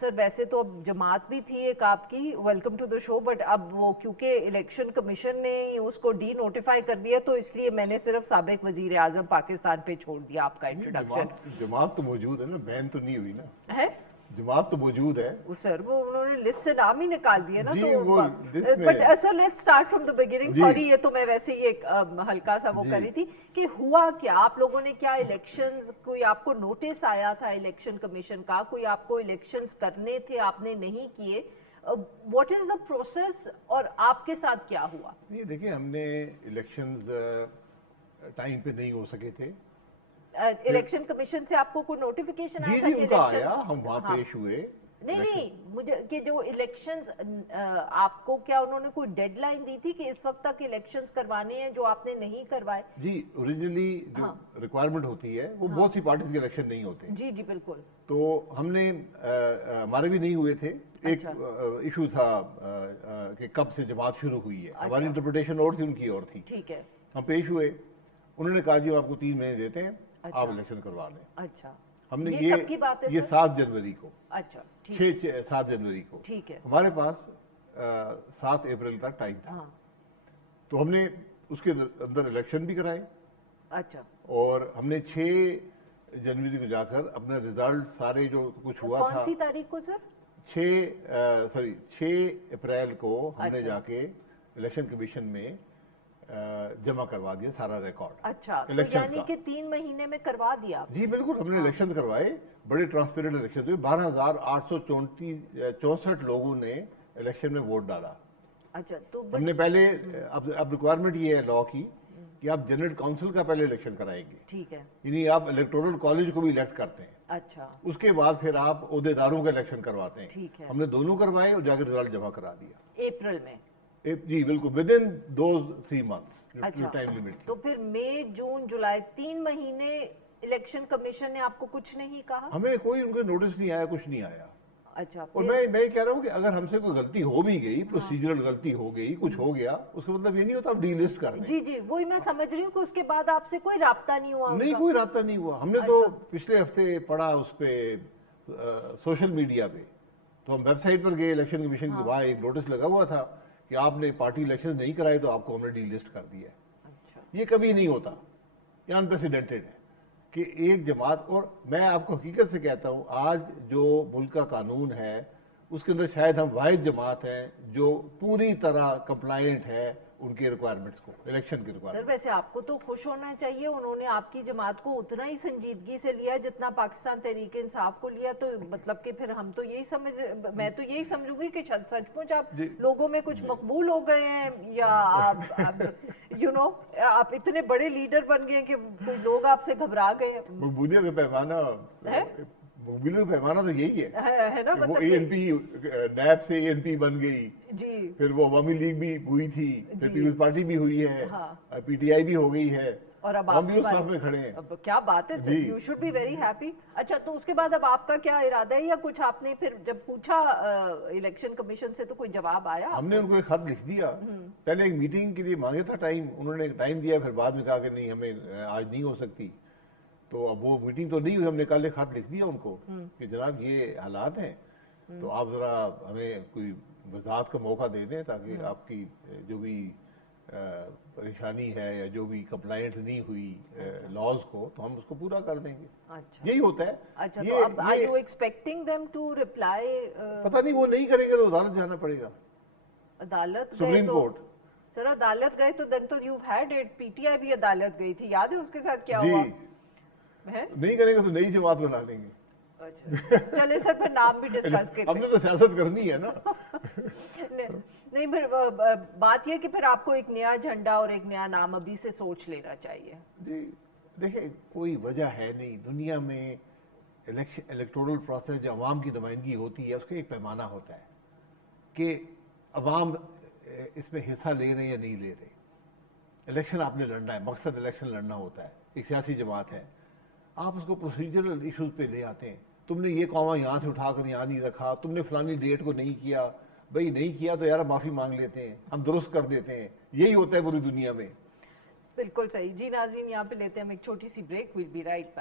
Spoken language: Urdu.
سر ویسے تو اب جماعت بھی تھی ایک آپ کی، welcome to the show, but اب وہ کیونکہ الیکشن کمیشن نے اس کو ڈی نوٹیفائی کر دیا تو اس لیے میں نے صرف سابق وزیر اعظم پاکستان پہ چھوڑ دیا آپ کا انٹروڈکشن. جماعت تو موجود ہے نا، بین تو نہیں ہوئی نا. ہے جماعت تو موجود ہے سر، وہ انہوں نے لسٹ سے نام ہی نکال دیا نا. جی، تو وہ لسٹ میں but sir let's start from the beginning. Sorry, یہ تو میں ویسے ہی ایک ہلکا سا وہ کر رہی تھی کہ ہوا کیا آپ لوگوں نے، کیا الیکشنز کوئی آپ کو نوٹس آیا تھا الیکشن کمیشن کا، کوئی آپ کو الیکشنز کرنے تھے آپ نے نہیں کیے، واٹ از دا پروسیس اور آپ کے ساتھ کیا ہوا؟ یہ دیکھیں، ہم نے الیکشنز ٹائم پہ نہیں ہو سکے تھے. الیکشن کمیشن سے آپ کو کوئی نوٹیفیکیشن آیا تھا جی کہ ان کا آیا، ہم وہاں پیش ہوئے. نہیں مجھے کہ جو الیکشنز آپ کو کیا انہوں نے کوئی ڈیڈ لائن دی تھی کہ اس وقت تک الیکشنز کروانے ہیں جو آپ نے نہیں کروائے؟ جی اوریجنلی جو ریکوائرمنٹ ہوتی ہے وہ بہت سی پارٹیز کے الیکشن نہیں ہوتے. جی جی بالکل. تو ہم نے ہمارے بھی نہیں ہوئے تھے. ایک ایشو تھا کہ کب سے جماعت شروع ہوئی ہے، ہماری انٹرپریٹیشن اور تھی، ان کی اور تھی. ٹھیک ہے. ہم پیش ہوئے، انہوں نے کہا جی آپ کو 3 مہینے دیتے ہیں، آپ الیکشن کروا لیں. اچھا، ہم نے یہ کب کی بات ہے یہ سر؟ 7 جنوری کو. اچھا 7 جنوری کو. ٹھیک ہے. ہمارے پاس 7 اپریل تک ٹائم تھا. تو ہم نے اس کے اندر الیکشن بھی کرائے. اچھا. اور ہم نے 6 جنوری کو جا کر اپنا رزلٹ سارے جو کچھ ہوا تھا. کون سی تاریخ کو سر؟ 6 اپریل کو ہم نے جا کے الیکشن کمیشن میں جمع کروا دیا سارا ریکارڈ. اچھا، تو یعنی کہ 3 مہینے میں کروا دیا؟ جی بالکل، ہم نے الیکشن کروائے، بڑے ٹرانسپیرنٹ الیکشن ہوئے. 12,864 لوگوں نے الیکشن میں ووٹ ڈالا. اچھا، تو ہم نے پہلے اب ریکوائرمنٹ یہ ہے لا کی کہ آپ جنرل کاؤنسل کا پہلے الیکشن کرائیں گے. ٹھیک ہے. یعنی آپ الیکٹورل کالج کو بھی الیکٹ کرتے ہیں. اچھا. اس کے بعد پھر آپ عہدیداروں کا الیکشن کرواتے ہیں. ٹھیک ہے. ہم نے دونوں کروائے اور جا کے رزلٹ جمع کرا دیا اپریل میں. جی بالکل، with in 2-3 months time limit. تو پھر مئی جون جولائی 3 مہینے الیکشن کمیشن نے آپ کو کچھ نہیں کہا؟ ہمیں کوئی ان کا نوٹس نہیں آیا، کچھ نہیں آیا. اچھا. اور میں کہہ رہا ہوں کہ اگر ہم سے کوئی غلطی ہو بھی گئی، پروسیجرل غلطی ہو گئی، کچھ ہو گیا، اس کا مطلب یہ نہیں ہوتا آپ ڈی لسٹ کر دیں. جی جی وہی میں سمجھ رہی ہوں کہ اس کے بعد آپ سے کوئی رابطہ نہیں ہوا؟ نہیں، کوئی رابطہ نہیں ہوا. ہم نے تو پچھلے ہفتے پڑھا اس پہ سوشل میڈیا پہ، تو ہم ویب سائٹ پر گئے، الیکشن کمیشن کے بعد ایک نوٹس لگا ہوا تھا کہ آپ نے پارٹی الیکشن نہیں کرائے تو آپ کو ہم نے ڈی لسٹ کر دیا ہے. یہ کبھی نہیں ہوتا، یہ انپریسیڈنٹڈ ہے کہ ایک جماعت. اور میں آپ کو حقیقت سے کہتا ہوں، آج جو ملک کا قانون ہے اس کے اندر شاید ہم واحد جماعت ہیں جو پوری طرح کمپلائنٹ ہے ان کے ریکوائرمنٹس کو، الیکشن کے ریکوائرمنٹ. سر ویسے آپ کو تو خوش ہونا چاہیے، انہوں نے آپ کی جماعت کو اتنا ہی سنجیدگی سے لیا جتنا پاکستان تحریک انصاف کو لیا. تو مطلب کہ پھر ہم تو میں تو یہی سمجھوں گی کہ سچ مچ آپ لوگوں میں کچھ مقبول ہو گئے ہیں، یا آپ اتنے بڑے لیڈر بن گئے کہ کوئی لوگ آپ سے گھبرا گئے. مقبولیت کا پیمانہ تو یہی ہے نا. وہ اے این پی نیب سے اے این پی بن گئی، جی پھر وہ عوامی لیگ بھی ہوئی تھی، پھر پیپلز پارٹی بھی ہوئی ہے، پی ٹی آئی بھی ہو گئی ہے، اور اب ہم بھی اس صف میں کھڑے ہیں. کیا بات ہے sir, you should be very happy. اچھا، تو اس کے بعد اب آپ کا کیا ارادہ ہے، یا کچھ آپ نے پھر جب پوچھا الیکشن کمیشن سے تو کوئی جواب آیا؟ ہم نے ان کو ایک خط لکھ دیا. پہلے ایک میٹنگ کے لیے مانگے تھا ٹائم، انہوں نے ٹائم دیا، پھر بعد میں کہا کہ نہیں ہمیں آج نہیں ہو سکتی. تو اب وہ میٹنگ تو نہیں ہوئی، ہم نے کل ایک خط لکھ دیا ان کو کہ جناب یہ حالات ہیں، تو آپ ذرا ہمیں کوئی وضاحت کا موقع دے دیں تاکہ آپ کی جو بھی پریشانی ہے یا جو بھی کمپلائنٹ نہیں ہوئی لاز کو، تو ہم اس کو پورا کر دیں گے. یہی ہوتا ہے. اچھا، تو اب are you expecting them to reply؟ پتہ نہیں، وہ نہیں کریں گے تو عدالت جانا پڑے گا. عدالت گئے سپریم تو کورٹ. سر عدالت گئے تو دین تو you've had it. P T I بھی عدالت گئی تھی، یاد ہے اس کے ساتھ کیا ہوا؟ نہیں کریں گے تو نئی جماعت بنا لیں گے. چلے سر پھر نام بھی ڈسکس کریں. ہم نے تو سیاست کرنی ہے نا. نہیں، پھر بات یہ کہ پھر آپ کو ایک نیا جھنڈا اور ایک نیا نام ابھی سے سوچ لینا چاہیے. جی دیکھیں، کوئی وجہ ہے نہیں دنیا میں. الیکٹورل پروسیس جو عوام کی نمائندگی ہوتی ہے اس کا ایک پیمانہ ہوتا ہے کہ عوام اس میں حصہ لے رہے ہیں یا نہیں لے رہے. الیکشن آپ نے لڑنا ہے، مقصد الیکشن لڑنا ہوتا ہے. ایک سیاسی جماعت ہے، آپ اس کو پروسیجرل ایشوز پہ لے آتے ہیں. تم نے یہ قوما یہاں سے اٹھا کر یہاں نہیں رکھا، تم نے فلانی ڈیٹ کو نہیں کیا. بھئی نہیں کیا تو یار معافی مانگ لیتے ہیں، ہم درست کر دیتے ہیں. یہی ہوتا ہے پوری دنیا میں. بالکل صحیح. جی ناظرین، یہاں پہ لیتے ہیں ہم ایک چھوٹی سی break. We'll be right back.